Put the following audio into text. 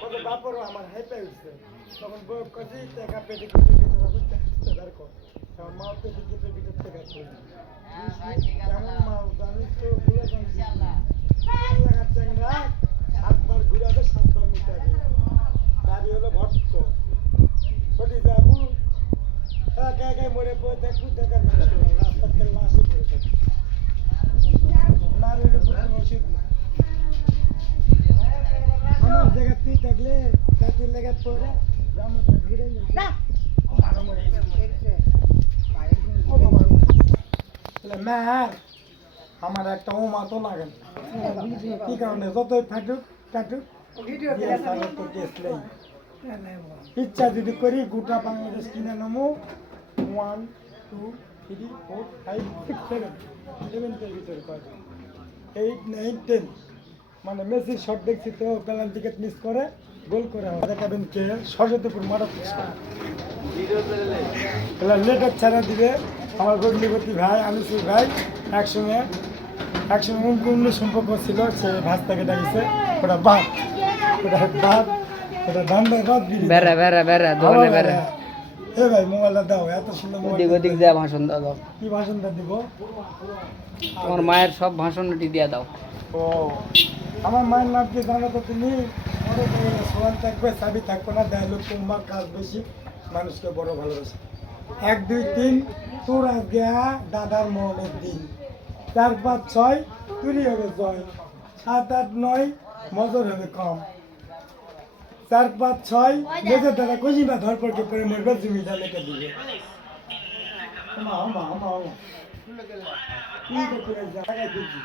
কত বাপরও আমার হেঁটে উঠছে তখন বউ কাছে টাকা পেটে কেটে দেখো মা পেটে কেটে কেটে টাকা কেমন মাল জানিস তো ঘুরে লাগাচ্ছে না 7 বার ঘুরাবে 7 বার মিটাবে গাড়ি হলো ভট্ট ওটি যাবো একা একাই মরে পড়ে থাকবো দেখার মানুষ রাস্তা খেলে লাশে পড়ে থাকবো নারীর উপর কোনো ওষুধ নেই আমার জায়গা তুই থাকলে জাতির লেগে পড়ে গ্রামটা ঘিরে আমার একটা ও মা তো লাগে কি কারণে যতই ফাটুক কাটুক ইচ্ছা যদি করি গোটা বাংলাদেশ কিনে নামো 1 2 3 4 5 6 7 7 ভিতরে 8 9 10 মানে মেসির শট দেখছি তো পেনাল্টি টিকেট মিস করে গোল করে দেখাবেন কে সরস্বতীপুর মারাত্মক লেটার ছাড়া দিবে আমার গর্ভবতী ভাই আনিসুর ভাই একসঙ্গে অন্য সম্পর্ক ছিল সে ভাস্তাকে ডাকিছে ওটা বাদ ওটা ধান্দায় বাদ দিবি বেড়া দোকানে বেড়া এ ভাই মোবাইলটা দাও এত সুন্দর মোবাইল ওদিক যা ভাষণ দাও কি ভাষণটা দিব তোমার মায়ের সব ভাষণটি দিয়ে দাও ও আমার মায়ের নাম কি জানো তো তুমি সোয়ান থাকবে চাবি থাকবে না দেয় লোক তোমার কাজ বেশি মানুষকে বড় ভালোবাসে 1 2 3 তোর আগে দাদার মনের দিন 4 5 6 তুলি হবে জয় 7 8 9 মজর হবে কম 4 5 6 মেজর দাদা কজি না ধরপড়কে করে মরবে জমি যা লেখা দিবে মা কি করে জায়গা দিচ্ছি